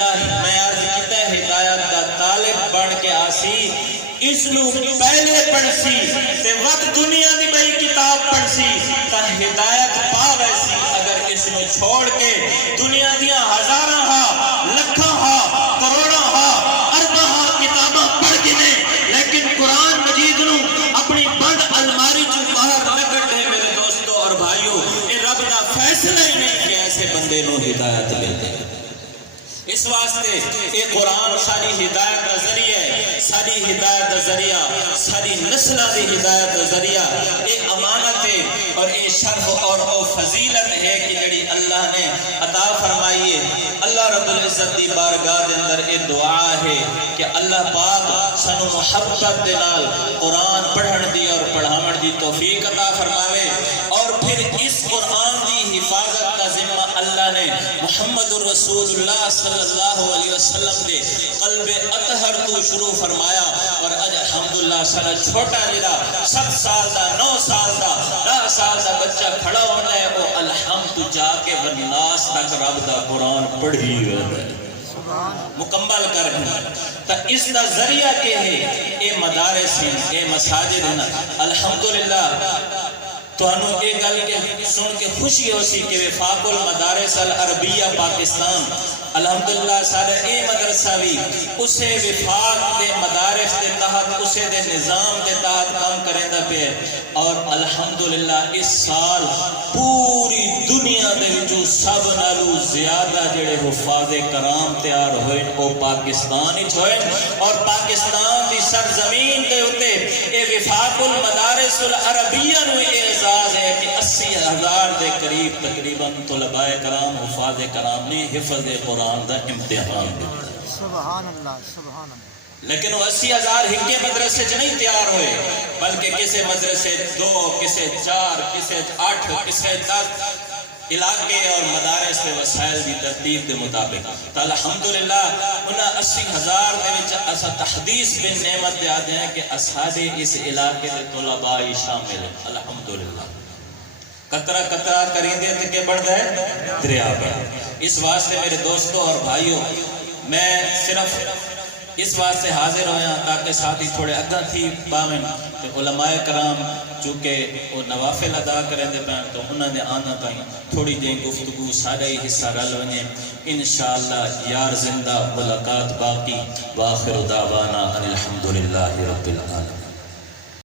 میں عرض کیتا ہدایت دا طالب بن کے آسی اس نو پہلے پڑھسی تے وقت دنیا دی بئی کتاب پڑھسی تا ہدایت پاوے سی۔ اگر اس نو چھوڑ کے دنیا دیاں ہزاراں ہاں لکھاں ہاں کروڑاں ہاں ارباں ہاں کتاباں پڑھ کے نے لیکن قرآن مجید نو اپنی بند الماری چوں باہر نہ کڈے میرے دوستو اور بھائیو، اے رب دا فیصلہ ہی نہیں کہ ایسے بندے نو ہدایت مل دے۔ اس واسطے یہ قرآن ساری ہدایت کا ذریعہ ہے، ساری ہدایت کا ذریعہ، ساری نسلہ دی ہدایت کا ذریعہ، یہ امانت ہے اور یہ شرف اور فضیلت ہے کہ جڑی اللہ نے عطا فرمائی ہے۔ اللہ رب العزت دی بارگاہ دے اندر یہ دعا ہے کہ اللہ پاک سنو محبت دے نال قرآن پڑھن دی اور پڑھاون دی توفیق عطا فرماوے، اور پھر اس قرآن دی حفاظت کا ذمہ اللہ نے محمد الرسول اللہ صلی اللہ علیہ وسلم دے قلب اطہر تو شروع فرمایا، اور اج الحمدللہ سارا چھوٹا جڑا 7 سال دا 9 سال دا 10 سال دا بچہ کھڑا ہونا ہے وہ الحمد جا کے والناس تک رب دا قرآن پڑھی ہوئے مکمل کر تا اس دا ذریعہ کہ ہے اے مدارس ہیں، اے مساجد ہیں۔ الحمدللہ تو انہوں ایک گل کے سن کے خوشی ہو سی کہ وفاق المدارس العربیہ پاکستان الحمدللہ سارے اے مدرسہ بھی اسے وفاق دے مدارس دے تحت اسے دے نظام دے تحت کام کریں دا پہ، اور الحمدللہ اس سال پوری دنیا دے جو سب نالو زیادہ جڑے حفاظ کرام تیار ہوئے وہ پاکستان ہی ہوئے، اور پاکستان دی سرزمین دے ہوتے اے وفاق المدارس العربیہ نو اعزاز ہے کہ 80,000 دے قریب تقریباً طلباء کرام حفاظ کرام نے حفظ قرآن دا امتحان دیتا۔ سبحان اللہ سبحان اللہ۔ لیکن وہ 80,000 ہکے مدرسے چ نہیں تیار ہوئے، بلکہ کسے مدرسے 2 کسے 4 کسے 8 کسے 10 علاقے اور مدارس کے وسائل کی ترتیب کے مطابق تو الحمدللہ انہاں 80,000 دے وچ اسا تحدیث بن نعمت دے آتے ہیں کہ اساڈے اس علاقے دے طلباء شامل ہیں الحمدللہ۔ قطرہ قطرہ کریندے تے کہ بڑھدا ہے دریا بڑھدا۔ اس واسطے میرے دوستوں اور بھائیوں میں صرف اس واسطے حاضر ہویا تاکہ ساتھی تھوڑے اگاں تھی باویں کہ علماء کرام چونکہ وہ نوافل ادا کریں دے پہن تو انہوں نے آنا تائیں تھوڑی دیں گفتگو سارے ہی حصہ رل ونیں انشاءاللہ یار زندہ ملاقات باقی، وآخر دعوانا ان الحمدللہ رب العالمین۔